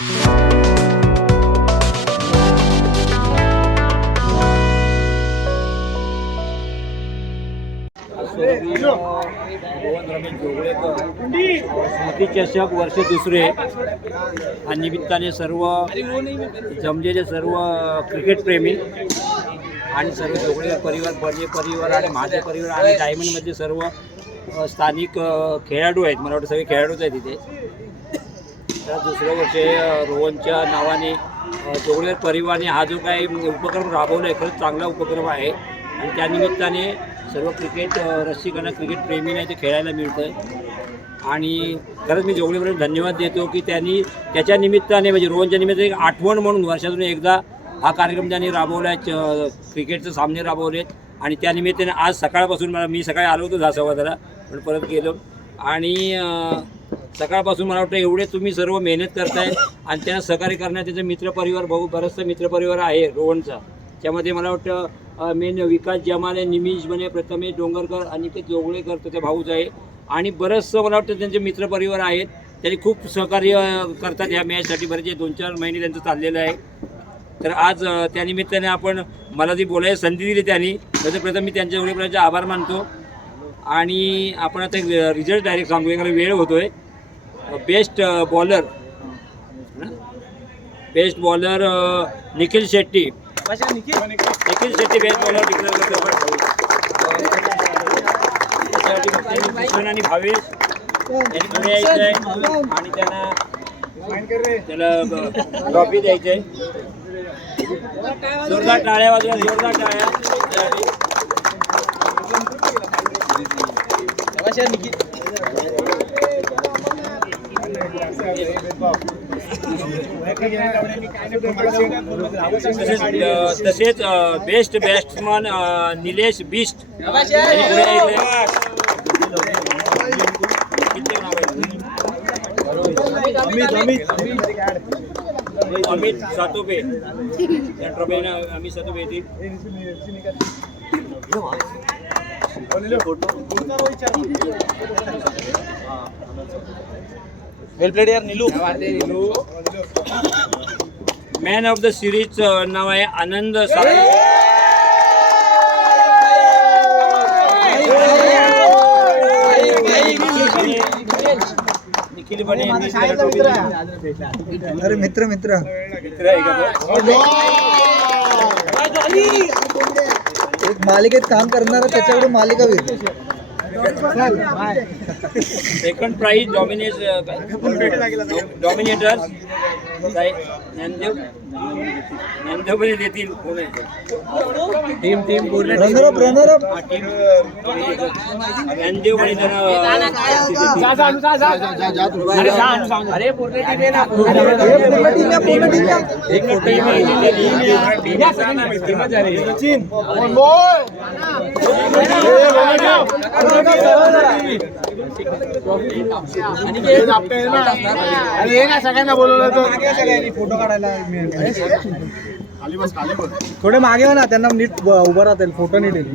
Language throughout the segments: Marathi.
स्मृती चषक वर्ष दुसरे या निमित्ताने सर्व जमलेले सर्व क्रिकेटप्रेमी आणि सर्व जोगळे परिवार, बर्जे परिवार आणि माझे परिवार आणि डायमंडमध्ये सर्व स्थानिक खेळाडू आहेत. मला वाटतं सगळे खेळाडूच आहेत तिथे. तर दुसरं वर्ष रोहनच्या नावाने जोगळे परिवाराने हा जो काही उपक्रम राबवला आहे खरंच चांगला उपक्रम आहे आणि त्यानिमित्ताने सर्व क्रिकेट रसिकांना, क्रिकेट प्रेमींना इथे खेळायला मिळतं आहे. आणि खरंच मी जोगळेपर्यंत धन्यवाद देतो की त्यांनी त्याच्या निमित्ताने म्हणजे रोहनच्या निमित्ताने एक आठवण म्हणून वर्षातून एकदा हा कार्यक्रम त्यांनी राबवला आहे. क्रिकेटचे सामने राबवलेत आणि त्यानिमित्ताने आज सकाळपासून मी सकाळी आलो होतो 10:15 पण परत गेलो आणि सकाळपासून मला वाटतं एवढे तुम्ही सर्व मेहनत करताय आणि त्यांना सहकार्य करण्यात त्याचा मित्रपरिवार बराचसा मित्रपरिवार आहे रोहनचा. त्यामध्ये मला वाटतं मेन विकास जमाने, निमिष बने, प्रथमेश डोंगरकर, अनिकेत जोगळेकर त्याचा भाऊच आहे आणि बरंचसं मला वाटतं त्यांचे मित्रपरिवार आहेत. त्यांनी खूप सहकार्य करतात ह्या मॅचसाठी. बरेच 2-4 महिने त्यांचं चाललेलं आहे. तर आज त्यानिमित्ताने मला जी बोलायची संधी दिली त्यांनी त्याचं प्रथम मी त्यांच्या जोगळेकरांचे आभार मानतो. आणि आपण आता रिझल्ट डायरेक्ट सांगू, याला वेळ होतोय. Best bowler Nikhil Shetty best bowler declare करतो आपण. आणि भावेश यांनी पुढे यायचं आहे आणि त्याला ट्रॉफी द्यायची आहे. जोरदार टाळ्या वाजवा, जोरदार टाळ्या. तसेच बेस्ट बॅट्समन निलेश बिस्ट अमित सातोबे त्या ट्रॉफीने अमित सातोबे येतील. वेल प्लेड यार Neelu. Man of the series नाव आहे आनंद निखिल बने. अरे मित्र एक मालिकेत काम करणारा त्याच्याकडून मालिकावीर. सेकंड प्राइज डॉमिनेटर ज्ञानदेव पण देतील. टीम पूर्ण रनरअप ज्ञानदेव पण सगळ्यांना बोलवलं फोटो काढायला. थोडे मागे हो ना, त्यांना नीट उभं राहतील, फोटो नीट येईल.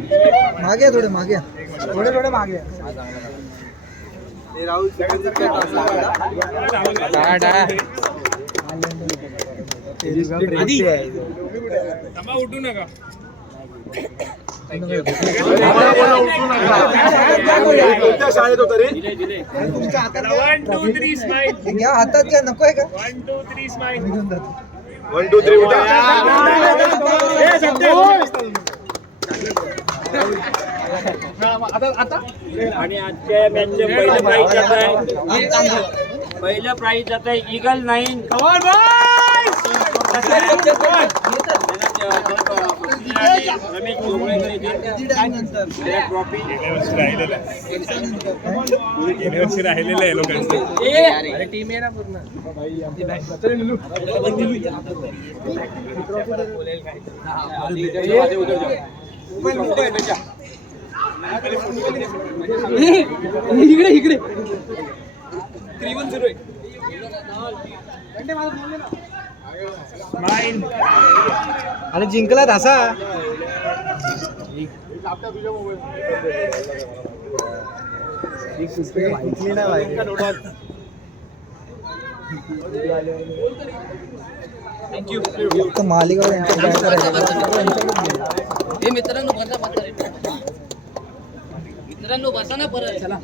मागे थोडे मागे, थोडे मागे. उठू नका. शाळेत होता रे. हातात नको आहे का? 1 2 3 स्माइल. 1 2 3 आणि आजच्या मॅचचे पहिलं प्राइज जात आहे ईगल 9. रमेश जोगळेकर ट्रॉफी राहिलेलं आहे लोकांचं. टीम आहे ना पूर्ण. इकडे 3-1-0 आहे. आणि जिंकला धासा. फक्त मालिगाव यांच्या बॅटर आहे यांच्याकडेच गेले. हे मित्रांनो बसा, मित्रांनो बसा ना परत चला.